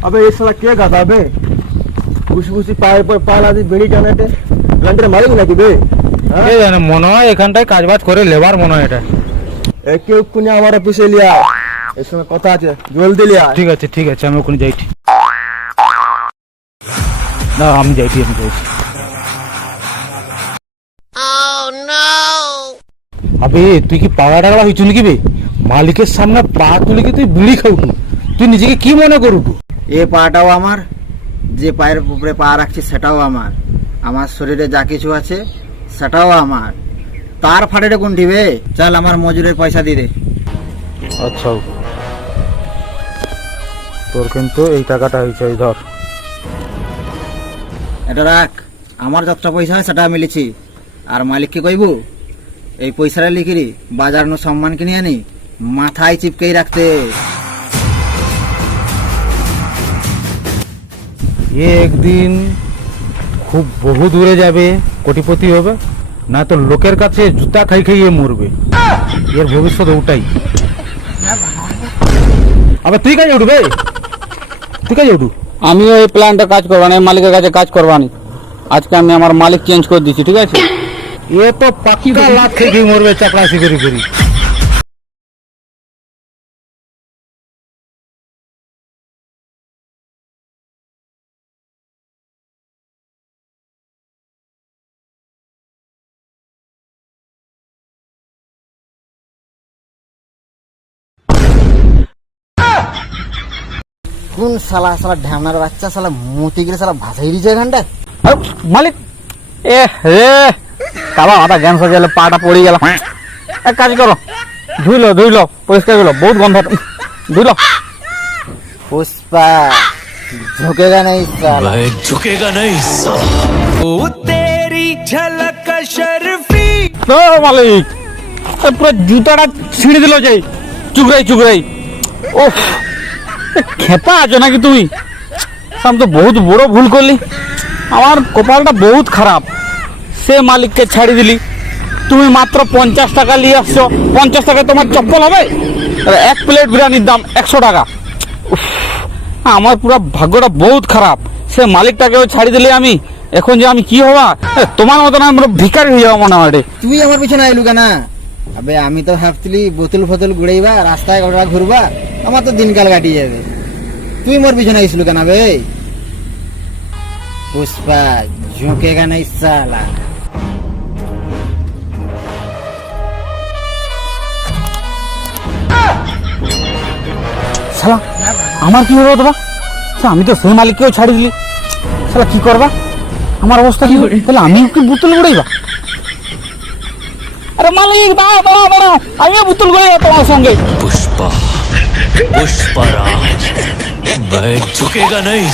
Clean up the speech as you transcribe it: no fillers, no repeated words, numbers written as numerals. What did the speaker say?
अबे ये साला क्या गाता बे ঘুষি ঘুষি পায়ের পর পা লাদি বেড়ি টানাতে লান্ডারে মারিব নাকি বে কে জানে মনে হয় এখানটায় কাজবাজ করে লেবার মনে হয় এটা একে কোনে আমার অফিসে লিয়া এর সঙ্গে কথা আছে জলদি লিয়া ঠিক আছে আমি ওখানে যাইছি না আমি যাইছি আবে তুই কি পাওয়া টাকা হইছু নাকি বে মালিকের সামনে পা তুলে কি তুই বিড়ি খাউটু তুই নিজেকে কি মনে করুটু এ পাটাও আমার যে পায়ের উপরে পা রাখছি সেটাও আমার আমার শরীরে যা কিছু আছে সেটাও আমার তার ফাটেটা কোনটি বে চল আমার মজুরের পয়সা দিয়ে দে আচ্ছা তোর কিন্তু এই টাকাটা হয়েছে এই ধর এটা রাখ আমার যতটা পয়সা হয় সেটা মিলেছি আর মালিককে কইব এই পয়সাটা লিখিরি বাজার নু সম্মান কিনে আনি মাথায় চিপকেই রাখতে এ একদিন খুব বহু দূরে যাবে কোটিপতি হবে না তো লোকের কাছে জুতা খাই খাইয়ে মরবে এর ভবিষ্যৎ ওটাই আবে তুই কাজে উঠবে তুই কাজে উঠু আমিও এই প্ল্যানটা কাজ করবো না মালিকের কাছে কাজ করবো না আজকে আমি আমার মালিক চেঞ্জ করে দিচ্ছি ঠিক আছে এ তো পাক্কা লাত খেয়ে খেয়ে মরবে চাকরাসি করি করি কোন শালা শালা ঢ্যামনার বাচ্চা শালা মতি গিয়ে শালা ভাসাই দিচ্ছে এখানটা মালিক এ রে কাবা মাথা জ্ঞান সাজালে পাটা পড়ে গেল এক কাজ করো ধুইলো পরিষ্কার করলো বহুত গন্ধ ধুইলো পুষ্পা ঝুঁকেগা নেই শালা झुकेगा नहीं ओ तेरी झलक शर्फी তো মালিক পুরো জুতাটা ছিঁড়ে দিল যাই চুকরাই ও খেপা আছো নাকি তুমি আমি তো বহুত বড় ভুল করলি আমার কপালটা বহুত খারাপ সে মালিককে ছাড়ি দিলি তুমি মাত্র 50 টাকা নিয়ে আসছো 50 টাকা তোমার চপ্পল হবে আর এক প্লেট বিরিয়ানির দাম 100 টাকা উফ, আমার পুরো ভাগ্যটা বহুত খারাপ সে মালিকটাকেও ছাড়ি দিলি আমি এখন যে আমি কি হবা তোমার মতন আমরা ভিখারি হয়ে যাবো মনে হয় তুই আমার পিছনে আইলু কেনা আবে আমি তো ভাবছিলি বোতল ফতল গুড়াইবা রাস্তায় গোটা ঘুরবা আমার তো দিনকাল কাটিয়ে যাবে তুই মোর পিছনে আইসলু কেনা বে পুষ্পা ঝুঁকেগা নাই শালা শালা আমার কি হলো তোমার আমি তো সেই মালিককেও ছাড়ি দিলি শালা কি করবা আমার অবস্থা কি তাহলে আমি কি বোতল গুড়াইবা আরে মালিক দাঁড়াও আমিও বোতল গুড়াইবা তোমার সঙ্গে पुष्पा पुष्पराज वह झुकेगा नहीं